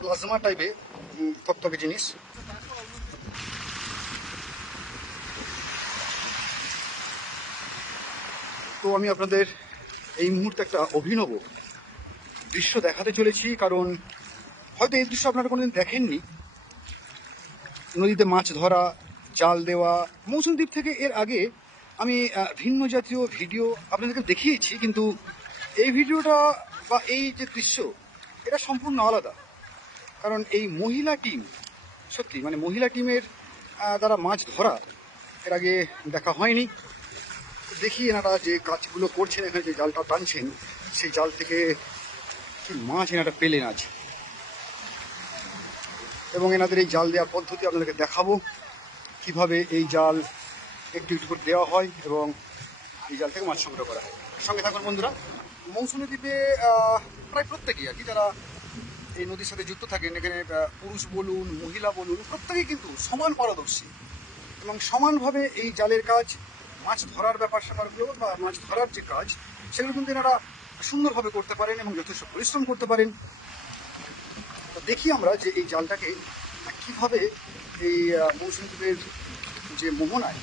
Plasma টাইপের থকথকে জিনিস। তো আমি আপনাদের এই মুহূর্তে একটা অভিনব দৃশ্য দেখাতে চলেছি, কারণ হয়তো এই দৃশ্য আপনারা কোনোদিন দেখেননি। নদীতে মাছ ধরা, জাল দেওয়া। মৌসুমী দ্বীপ থেকে এর আগে আমি ভিন্ন জাতীয় ভিডিও আপনাদেরকে দেখিয়েছি, কিন্তু এই ভিডিওটা বা এই যে দৃশ্য এটা সম্পূর্ণ আলাদা। কারণ এই মহিলা টিম, সত্যি মানে মহিলা টিমের দ্বারা মাছ ধরা এর আগে দেখা হয়নি। দেখি এনারা যে কাজগুলো করছেন, এখানে যে জালটা টানছেন, সেই জাল থেকে কি মাছ এনারা পেলেন আজ, এবং এনাদের এই জাল দেওয়ার পদ্ধতি আপনাদেরকে দেখাবো কিভাবে এই জাল একটু একটু করে দেওয়া হয় এবং এই জাল থেকে মাছ সংগ্রহ করা হয়। সঙ্গে থাকুন বন্ধুরা। মৌসুমী দ্বীপে প্রায় প্রত্যেকেই আর কি যারা এই নদীর সাথে যুক্ত থাকেন, এখানে পুরুষ বলুন মহিলা বলুন প্রত্যেকেই কিন্তু সমান পারদর্শী এবং সমানভাবে এই জালের কাজ, মাছ ধরার ব্যাপার স্যাপারগুলো বা মাছ ধরার যে কাজ সেগুলো কিন্তু এনারা সুন্দরভাবে করতে পারেন এবং যথেষ্ট পরিশ্রম করতে পারেন। তো দেখি আমরা যে এই জালটাকে কীভাবে এই মৌসুমী দ্বীপের যে মোহনায়,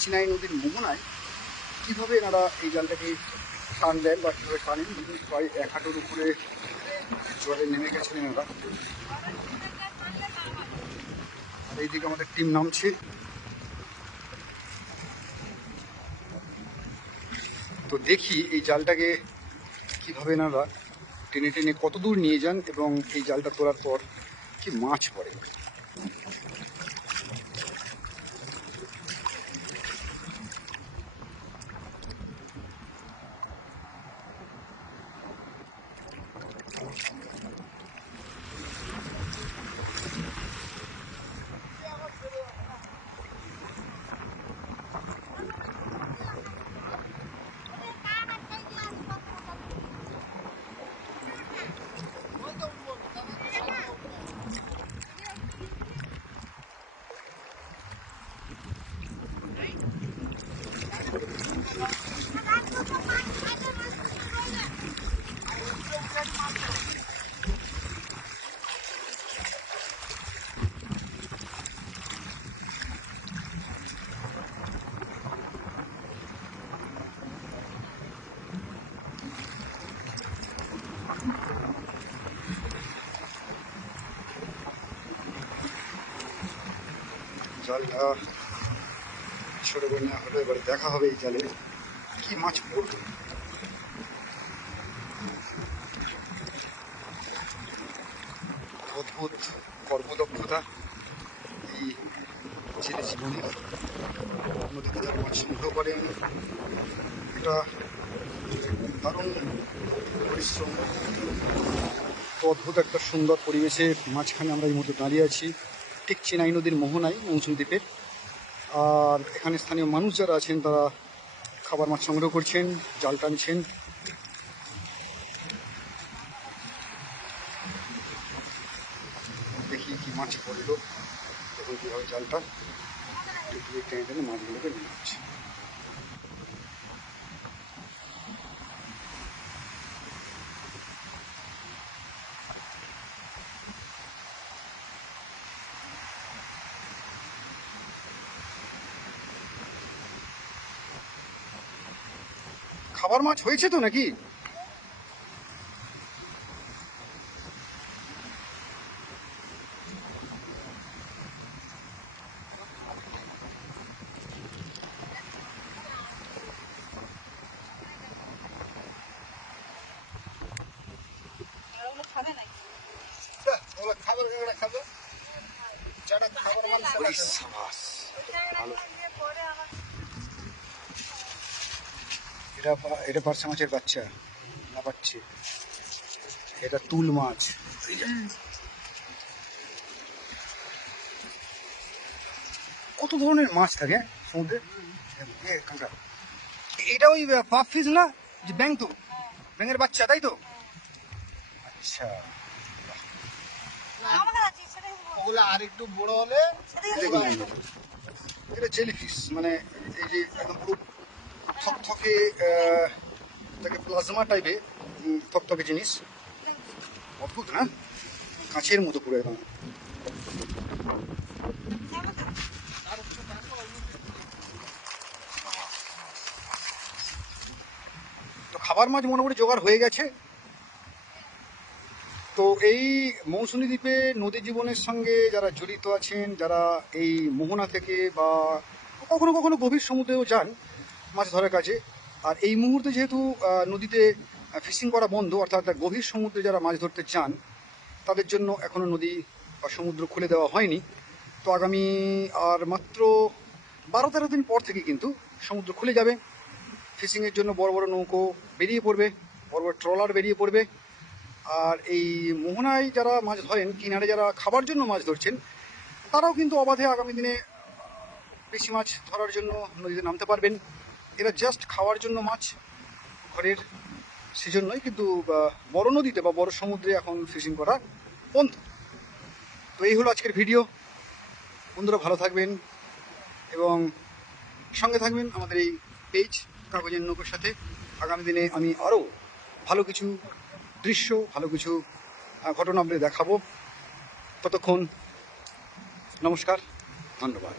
চিনাই নদীর মোহনায় কীভাবে এনারা এই জালটাকে টান দেন বা কীভাবে টানেন। প্রায় 1 হাঁটুর উপরে জলে নেমে গেছেন এনারা। আর এইদিকে আমাদের টিম নামছে। তো দেখি এই জালটাকে কীভাবে এনারা টেনে টেনে কত দূর নিয়ে যান এবং এই জালটা তোলার পর কি মাছ পড়ে। জালটা ছোট করে নেওয়া হলো, এবারে দেখা হবে এই জালে কি মাছ পড়বে। অদ্ভুত কর্মদক্ষতা এই জেলে জীবনে। নদীতে যারা মাছ সংগ্রহ করেন, এটা দারুণ পরিশ্রম। তো অদ্ভুত একটা সুন্দর পরিবেশের মাঝখানে আমরা এই মুহূর্তে দাঁড়িয়ে আছি, ঠিক চিনাই নদীর মোহনায় মৌসুমী দ্বীপের। আর এখানে স্থানীয় মানুষ যারা আছেন তারা খাবার মাছ সংগ্রহ করছেন, জাল টানছেন। দেখি কি মাছ পড়লো, তখন কীভাবে জালটা টেনে টেনে মাছগুলোকে নিয়ে যাচ্ছে। খাবার মাছ হয়েছে তো নাকি? এটা পার্শে মাছের বাচ্চা না পাচ্ছি, এটা তুল মাছ। কত ধরনের মাছ থাকে সমুদ্রে। এটা ওই পাপ ফিশ না, যে ব্যাং, তো ব্যাঙের বাচ্চা তাই তো? আচ্ছা, আর একটু বড় হলে এটা জেলি ফিশ, মানে এই যে একদম পুরো থকথকে, এটাকে প্লাজমা টাইপের থকথকে জিনিস। অদ্ভুত না? কাছের মতো পুরো একদম। তো খাবার মাছ মোটামুটি জোগাড় হয়ে গেছে। তো এই মৌসুমী দ্বীপে নদী জীবনের সঙ্গে যারা জড়িত আছেন, যারা এই মোহনা থেকে বা কখনো কখনো গভীর সমুদ্রেও যান মাছ ধরার কাজে, আর এই মুহূর্তে যেহেতু নদীতে ফিশিং করা বন্ধ, অর্থাৎ গভীর সমুদ্রে যারা মাছ ধরতে চান তাদের জন্য এখনও নদী বা সমুদ্র খুলে দেওয়া হয়নি। তো আগামী আর মাত্র 12-13 দিন পর থেকে কিন্তু সমুদ্র খুলে যাবে। ফিশিংয়ের জন্য বড় বড় নৌকো বেরিয়ে পড়বে, বড় বড় ট্রলার বেরিয়ে পড়বে। আর এই মোহনায় যারা মাছ ধরেন, কিনারে যারা খাবার জন্য মাছ ধরছেন, তারাও কিন্তু অবাধে আগামী দিনে বেশি মাছ ধরার জন্য নদীতে নামতে পারবেন। এরা জাস্ট খাওয়ার জন্য মাছ ঘরের সেজন্যই কিন্তু বড় নদীতে বা বড় সমুদ্রে এখন ফিশিং করা বন্ধ। তো এই হলো আজকের ভিডিও। বন্ধুরা ভালো থাকবেন এবং সঙ্গে থাকবেন আমাদের এই পেজ কাগজের নৌকোর সাথে। আগামী দিনে আমি আরও ভালো কিছু দৃশ্য, ভালো কিছু ঘটনা আপনাদের দেখাবো। ততক্ষণ নমস্কার, ধন্যবাদ।